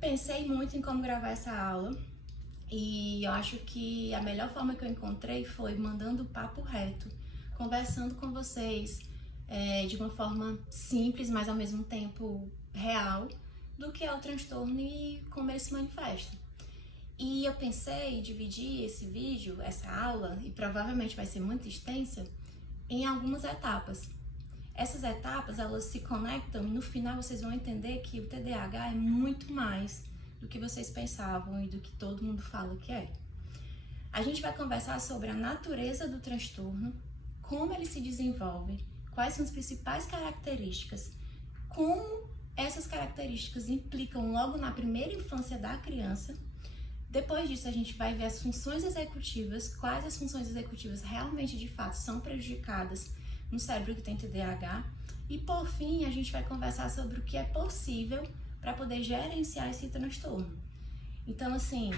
Pensei muito em como gravar essa aula e eu acho que a melhor forma que eu encontrei foi mandando papo reto, conversando com vocês de uma forma simples, mas ao mesmo tempo real, do que é o transtorno e como ele se manifesta. E eu pensei em dividir esse vídeo, essa aula, e provavelmente vai ser muito extensa, em algumas etapas. Essas etapas, elas se conectam e no final vocês vão entender que o TDAH é muito mais do que vocês pensavam e do que todo mundo fala que é. A gente vai conversar sobre a natureza do transtorno, como ele se desenvolve, quais são as principais características, como essas características implicam logo na primeira infância da criança. Depois disso, a gente vai ver as funções executivas, quais as funções executivas realmente, de fato, são prejudicadas no cérebro que tem TDAH. E, por fim, a gente vai conversar sobre o que é possível para poder gerenciar esse transtorno. Então, assim,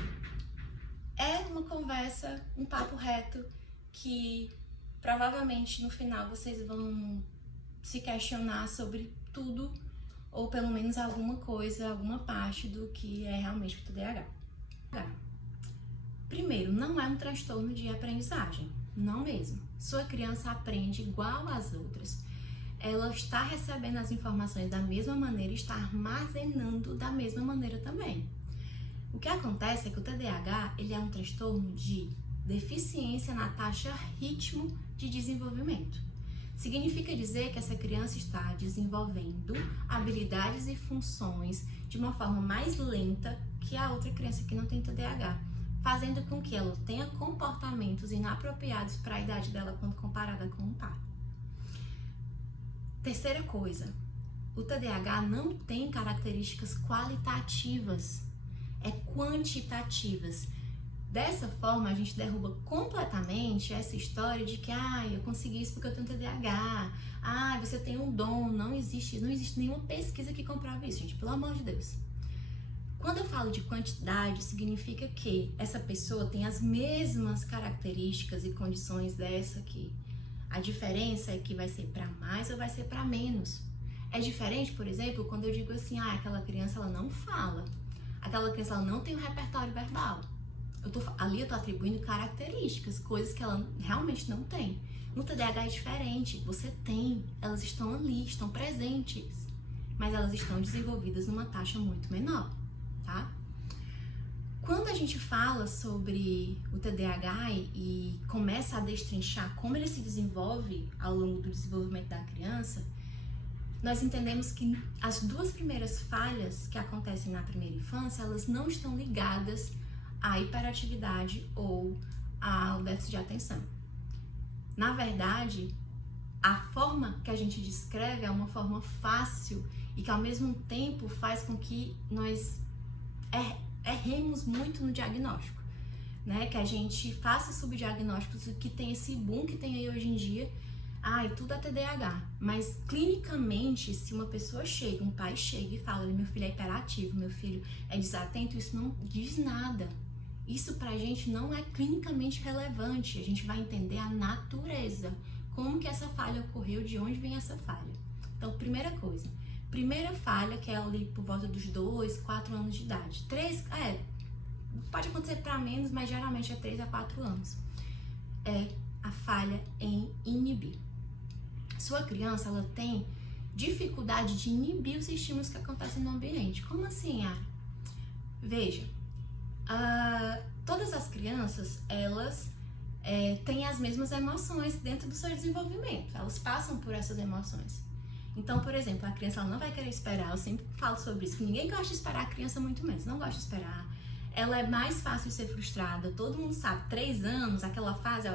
é uma conversa, um papo reto que provavelmente no final vocês vão se questionar sobre tudo, ou pelo menos alguma coisa, alguma parte do que é realmente o TDAH. Primeiro, não é um transtorno de aprendizagem, não mesmo. Sua criança aprende igual às outras. Ela está recebendo as informações da mesma maneira e está armazenando da mesma maneira também. O que acontece é que o TDAH ele é um transtorno de deficiência na taxa ritmo de desenvolvimento. Significa dizer que essa criança está desenvolvendo habilidades e funções de uma forma mais lenta que a outra criança que não tem TDAH, fazendo com que ela tenha comportamentos inapropriados para a idade dela quando comparada com o pai. Terceira coisa, o TDAH não tem características qualitativas, é quantitativas. Dessa forma, a gente derruba completamente essa história de que eu consegui isso porque eu tenho TDAH, você tem um dom, não existe nenhuma pesquisa que comprova isso, gente, pelo amor de Deus. Quando eu falo de quantidade, significa que essa pessoa tem as mesmas características e condições dessa aqui. A diferença é que vai ser para mais ou vai ser para menos. É diferente, por exemplo, quando eu digo assim, aquela criança ela não fala, aquela criança ela não tem um repertório verbal. Ali eu tô atribuindo características, coisas que ela realmente não tem. No TDAH é diferente, você tem, elas estão ali, estão presentes, mas elas estão desenvolvidas numa taxa muito menor, tá? Quando a gente fala sobre o TDAH e começa a destrinchar como ele se desenvolve ao longo do desenvolvimento da criança, nós entendemos que as duas primeiras falhas que acontecem na primeira infância, elas não estão ligadas à hiperatividade ou ao déficit de atenção. Na verdade, a forma que a gente descreve é uma forma fácil e que ao mesmo tempo faz com que nós erremos muito no diagnóstico, né? Que a gente faça subdiagnósticos, que tem esse boom que tem aí hoje em dia, tudo é TDAH, mas clinicamente, se uma pessoa chega, um pai chega e fala, meu filho é hiperativo, meu filho é desatento, isso não diz nada. Isso pra gente não é clinicamente relevante, a gente vai entender a natureza, como que essa falha ocorreu, de onde vem essa falha. Então, primeira coisa, primeira falha, que é ali por volta dos 2, 4 anos de idade. Pode acontecer para menos, mas geralmente é 3 a 4 anos. É a falha em inibir. Sua criança, ela tem dificuldade de inibir os estímulos que acontecem no ambiente. Como assim, Ara? Veja, todas as crianças, elas têm as mesmas emoções dentro do seu desenvolvimento. Elas passam por essas emoções. Então, por exemplo, a criança ela não vai querer esperar, eu sempre falo sobre isso, que ninguém gosta de esperar, a criança muito menos, não gosta de esperar. Ela é mais fácil de ser frustrada, todo mundo sabe, 3 anos, aquela fase,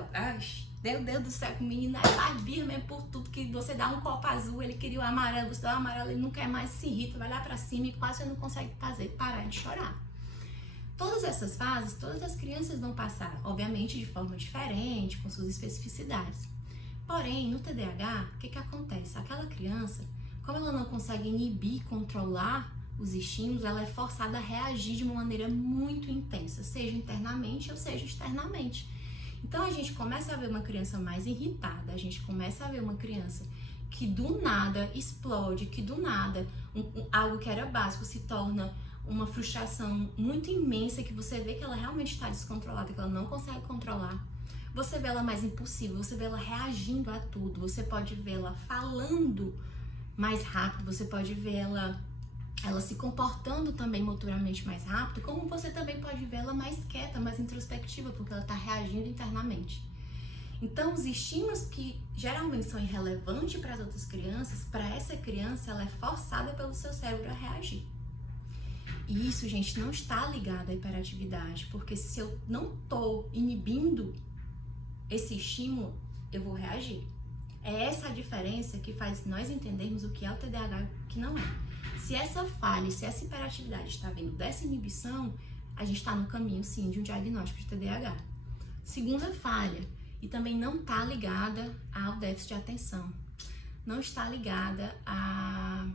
meu Deus do céu, que o menino faz birra mesmo por tudo, que você dá um copo azul, ele queria o amarelo, você dá o amarelo, ele não quer mais, se irrita, vai lá pra cima e quase você não consegue parar de chorar. Todas essas fases, todas as crianças vão passar, obviamente de forma diferente, com suas especificidades. Porém, no TDAH, o que acontece? Aquela criança, como ela não consegue inibir, controlar os estímulos, ela é forçada a reagir de uma maneira muito intensa, seja internamente ou seja externamente. Então, a gente começa a ver uma criança mais irritada, a gente começa a ver uma criança que do nada explode, que do nada algo que era básico se torna uma frustração muito imensa, que você vê que ela realmente está descontrolada, que ela não consegue controlar. Você vê ela mais impulsiva, você vê ela reagindo a tudo, você pode vê-la falando mais rápido, você pode ver ela se comportando também motoramente mais rápido, como você também pode vê-la mais quieta, mais introspectiva, porque ela está reagindo internamente. Então, os estímulos que geralmente são irrelevantes para as outras crianças, para essa criança, ela é forçada pelo seu cérebro a reagir. E isso, gente, não está ligado à hiperatividade, porque se eu não estou inibindo esse estímulo, eu vou reagir. É essa a diferença que faz nós entendermos o que é o TDAH e o que não é. Se essa falha, se essa hiperatividade está vindo dessa inibição, a gente está no caminho, sim, de um diagnóstico de TDAH. Segunda falha, e também não está ligada ao déficit de atenção, não está ligada à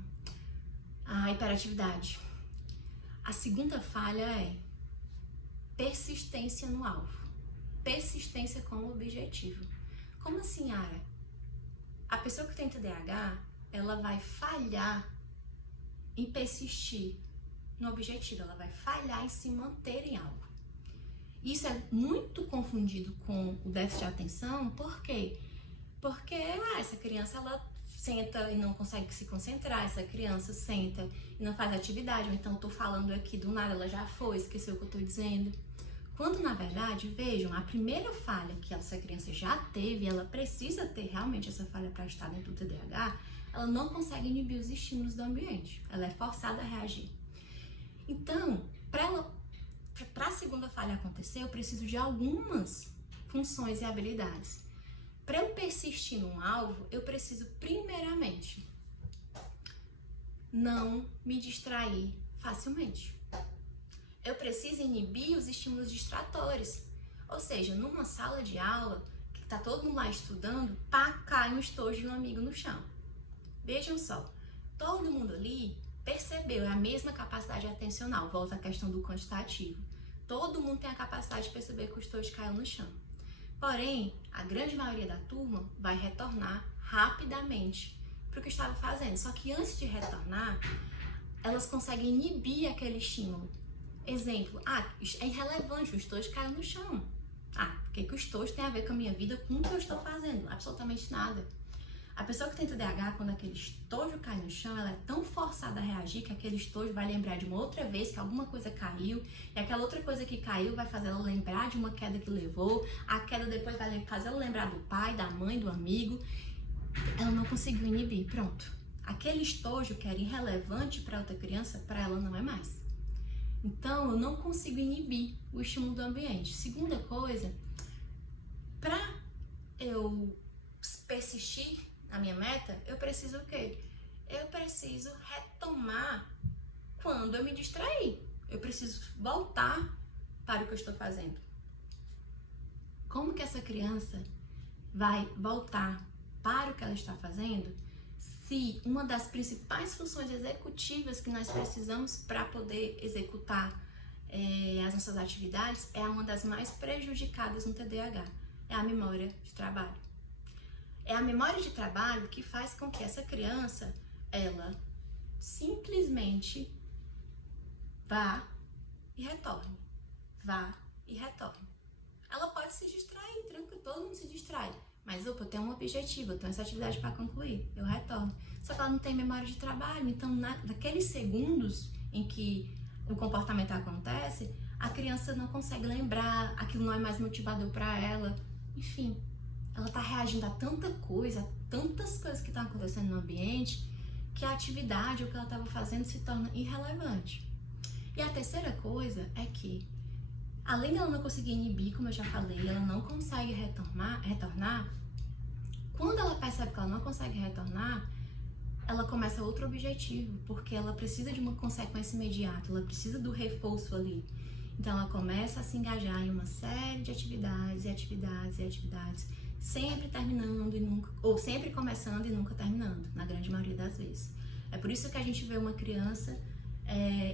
hiperatividade. A segunda falha é persistência no alvo, persistência com o objetivo. Como assim, Ara? A pessoa que tem TDAH, ela vai falhar em persistir no objetivo, ela vai falhar em se manter em algo. Isso é muito confundido com o déficit de atenção, por quê? Porque essa criança, ela senta e não consegue se concentrar, essa criança senta e não faz atividade, ou então eu tô falando aqui, do nada ela já foi, esqueceu o que eu tô dizendo. Quando, na verdade, vejam, a primeira falha que essa criança já teve, ela precisa ter realmente essa falha para estar dentro do TDAH, ela não consegue inibir os estímulos do ambiente, ela é forçada a reagir. Então, para a segunda falha acontecer, eu preciso de algumas funções e habilidades. Para eu persistir num alvo, eu preciso, primeiramente, não me distrair facilmente. Eu preciso inibir os estímulos distratores. Ou seja, numa sala de aula, que tá todo mundo lá estudando, pá, cai um estojo de um amigo no chão. Vejam só, todo mundo ali percebeu, é a mesma capacidade atencional, volta à questão do quantitativo. Todo mundo tem a capacidade de perceber que o estojo caiu no chão. Porém, a grande maioria da turma vai retornar rapidamente para o que estava fazendo. Só que antes de retornar, elas conseguem inibir aquele estímulo. Exemplo, é irrelevante, o estojo caiu no chão. O que o estojo tem a ver com a minha vida, com o que eu estou fazendo? Absolutamente nada. A pessoa que tem TDAH, quando aquele estojo cai no chão, ela é tão forçada a reagir que aquele estojo vai lembrar de uma outra vez que alguma coisa caiu, e aquela outra coisa que caiu vai fazer ela lembrar de uma queda que levou, a queda depois vai fazer ela lembrar do pai, da mãe, do amigo. Ela não conseguiu inibir, pronto. Aquele estojo que era irrelevante para outra criança, para ela não é mais. Então, eu não consigo inibir o estímulo do ambiente. Segunda coisa, para eu persistir na minha meta, eu preciso o quê? Eu preciso retomar quando eu me distrair. Eu preciso voltar para o que eu estou fazendo. Como que essa criança vai voltar para o que ela está fazendo se uma das principais funções executivas que nós precisamos para poder executar as nossas atividades é uma das mais prejudicadas no TDAH, é a memória de trabalho. É a memória de trabalho que faz com que essa criança, ela simplesmente vá e retorne, vá e retorne. Ela pode se distrair, tranquilo, todo mundo se distrai. Mas, eu tenho um objetivo, eu tenho essa atividade para concluir, eu retorno. Só que ela não tem memória de trabalho, então naqueles segundos em que o comportamento acontece, a criança não consegue lembrar, aquilo não é mais motivador para ela. Enfim, ela está reagindo a tanta coisa, a tantas coisas que estão acontecendo no ambiente, que a atividade, o que ela estava fazendo, se torna irrelevante. E a terceira coisa é que, além dela não conseguir inibir, como eu já falei, ela não consegue retornar. Quando ela percebe que ela não consegue retornar, ela começa outro objetivo, porque ela precisa de uma consequência imediata, ela precisa do reforço ali. Então ela começa a se engajar em uma série de atividades, sempre terminando e nunca, ou sempre começando e nunca terminando, na grande maioria das vezes. É por isso que a gente vê uma criança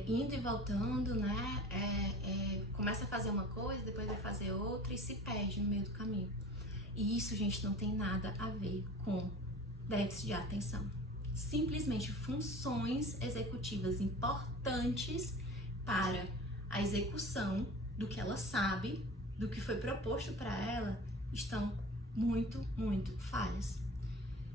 indo e voltando, né? Começa a fazer uma coisa, depois vai fazer outra e se perde no meio do caminho. E isso, gente, não tem nada a ver com déficit de atenção. Simplesmente funções executivas importantes para a execução do que ela sabe, do que foi proposto para ela, estão muito, muito falhas.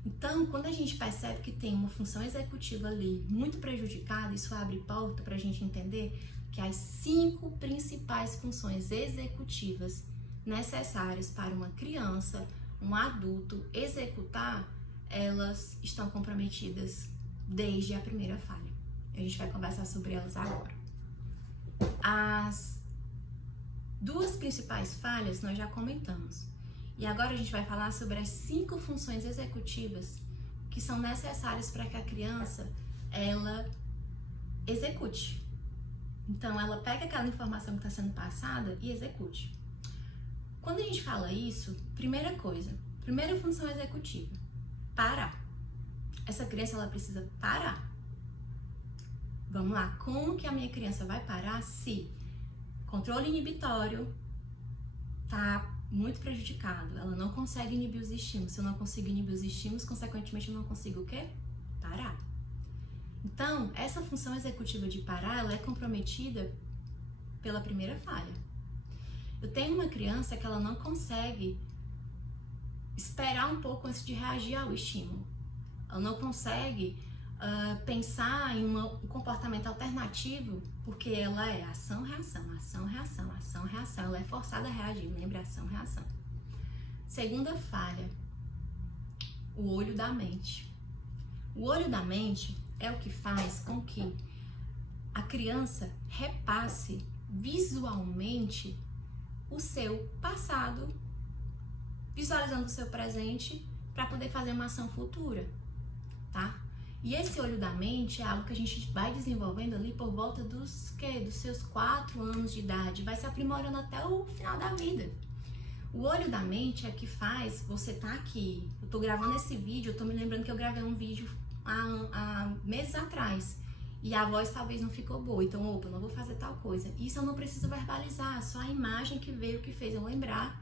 Então, quando a gente percebe que tem uma função executiva ali muito prejudicada, isso abre porta para a gente entender que as 5 principais funções executivas necessárias para uma criança, um adulto executar, elas estão comprometidas desde a primeira falha. A gente vai conversar sobre elas agora. As 2 principais falhas nós já comentamos. E agora a gente vai falar sobre as 5 funções executivas que são necessárias para que a criança, ela execute. Então, ela pega aquela informação que está sendo passada e execute. Quando a gente fala isso, primeira função executiva, parar. Essa criança, ela precisa parar. Vamos lá, como que a minha criança vai parar se controle inibitório tá muito prejudicado, ela não consegue inibir os estímulos. Se eu não consigo inibir os estímulos, consequentemente eu não consigo o quê? Parar. Então, essa função executiva de parar, ela é comprometida pela primeira falha. Eu tenho uma criança que ela não consegue esperar um pouco antes de reagir ao estímulo. Ela não consegue pensar em um comportamento alternativo, porque ela é ação-reação, ação-reação, ação-reação. Ela é forçada a reagir, lembra? Ação-reação. Segunda falha, o olho da mente. O olho da mente é o que faz com que a criança repasse visualmente o seu passado, visualizando o seu presente para poder fazer uma ação futura, tá? E esse olho da mente é algo que a gente vai desenvolvendo ali por volta dos seus 4 anos de idade, vai se aprimorando até o final da vida. O olho da mente é que faz você tá aqui. Eu tô gravando esse vídeo, eu tô me lembrando que eu gravei um vídeo há meses atrás e a voz talvez não ficou boa, então, opa, não vou fazer tal coisa. Isso eu não preciso verbalizar, só a imagem que veio que fez eu lembrar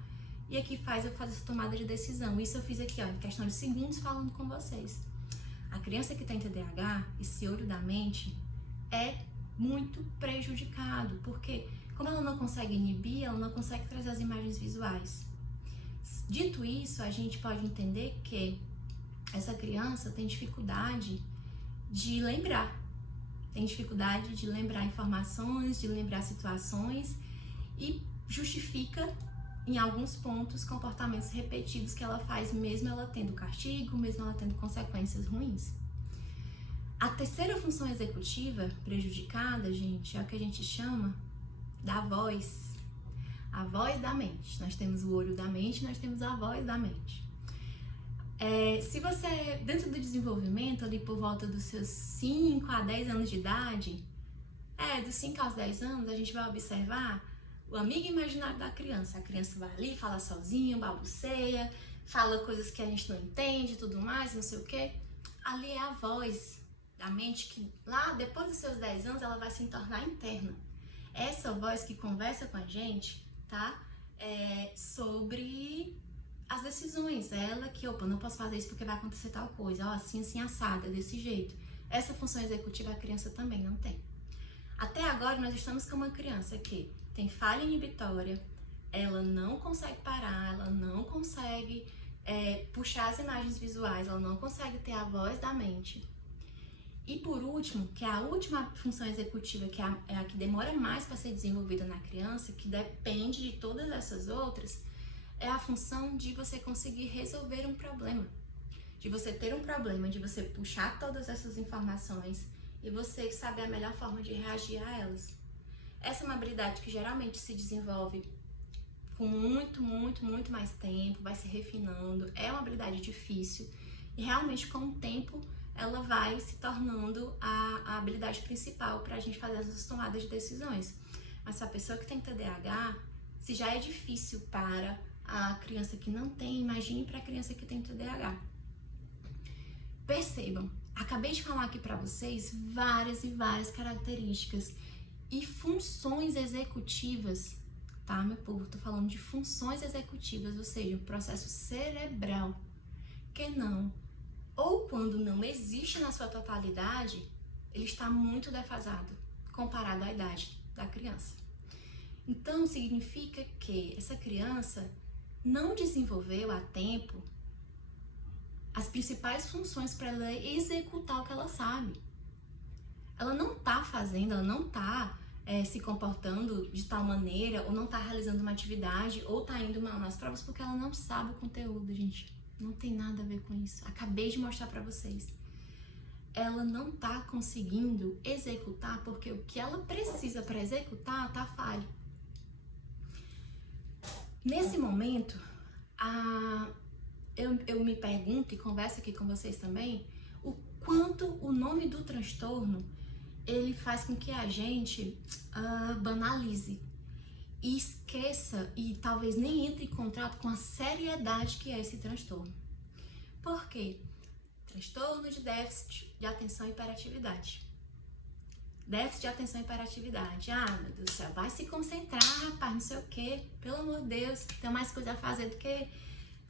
e aqui faz eu fazer essa tomada de decisão. Isso eu fiz aqui, ó, em questão de segundos falando com vocês. A criança que tem TDAH, esse olho da mente, é muito prejudicado, porque como ela não consegue inibir, ela não consegue trazer as imagens visuais. Dito isso, a gente pode entender que essa criança tem dificuldade de lembrar. Tem dificuldade de lembrar informações, de lembrar situações e justifica em alguns pontos comportamentos repetidos que ela faz mesmo ela tendo castigo, mesmo ela tendo consequências ruins. A terceira função executiva prejudicada, gente, é o que a gente chama da voz. A voz da mente. Nós temos o olho da mente, nós temos a voz da mente. Se você, dentro do desenvolvimento, ali por volta dos seus 5 a 10 anos de idade, dos 5 aos 10 anos, a gente vai observar o amigo imaginário da criança. A criança vai ali, fala sozinha, balbuceia, fala coisas que a gente não entende e tudo mais, não sei o quê. Ali é a voz da mente que lá, depois dos seus 10 anos, ela vai se tornar interna. Essa voz que conversa com a gente, tá? Sobre as decisões. Ela que, opa, não posso fazer isso porque vai acontecer tal coisa. Ó, assim, assim, assada, desse jeito. Essa função executiva a criança também não tem. Até agora, nós estamos com uma criança que tem falha inibitória, ela não consegue parar, ela não consegue puxar as imagens visuais, ela não consegue ter a voz da mente. E por último, que é a última função executiva, que é a que demora mais para ser desenvolvida na criança, que depende de todas essas outras, é a função de você conseguir resolver um problema. De você ter um problema, de você puxar todas essas informações e você saber a melhor forma de reagir a elas. Essa é uma habilidade que geralmente se desenvolve com muito mais tempo, vai se refinando, é uma habilidade difícil e realmente com o tempo ela vai se tornando a habilidade principal para a gente fazer essas tomadas de decisões. Mas se a pessoa que tem TDAH, se já é difícil para a criança que não tem, imagine para a criança que tem TDAH. Percebam, acabei de falar aqui para vocês várias e várias características e funções executivas, tá, meu povo? Tô falando de funções executivas, ou seja, um processo cerebral que não, ou quando não existe na sua totalidade, ele está muito defasado comparado à idade da criança. Então, significa que essa criança não desenvolveu a tempo as principais funções para ela executar o que ela sabe. Ela não tá fazendo, ela não tá se comportando de tal maneira, ou não tá realizando uma atividade, ou tá indo mal nas provas porque ela não sabe o conteúdo, gente. Não tem nada a ver com isso. Acabei de mostrar para vocês. Ela não tá conseguindo executar porque o que ela precisa para executar tá falho. Nesse momento, eu me pergunto e converso aqui com vocês também, o quanto o nome do transtorno ele faz com que a gente banalize e esqueça e talvez nem entre em contato com a seriedade que é esse transtorno. Por quê? Transtorno de déficit de atenção e hiperatividade. Déficit de atenção e hiperatividade. Meu Deus do céu, vai se concentrar, rapaz, não sei o quê. Pelo amor de Deus, tem mais coisa a fazer do que...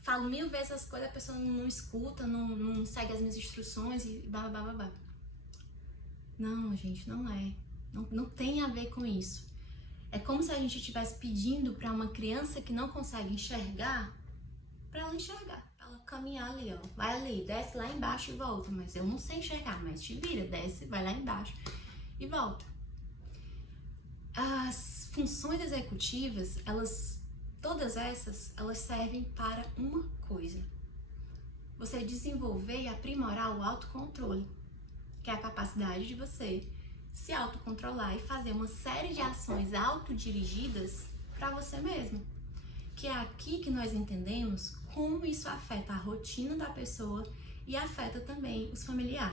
Falo 1000 vezes as coisas, a pessoa não escuta, não segue as minhas instruções e babá. Não, gente, não é. Não tem a ver com isso. É como se a gente estivesse pedindo para uma criança que não consegue enxergar, para ela enxergar, para ela caminhar ali, ó. Vai ali, desce lá embaixo e volta. Mas eu não sei enxergar, mas te vira, desce, vai lá embaixo e volta. As funções executivas, todas essas, elas servem para uma coisa. Você desenvolver e aprimorar o autocontrole, que é a capacidade de você se autocontrolar e fazer uma série de ações autodirigidas para você mesmo. Que é aqui que nós entendemos como isso afeta a rotina da pessoa e afeta também os familiares.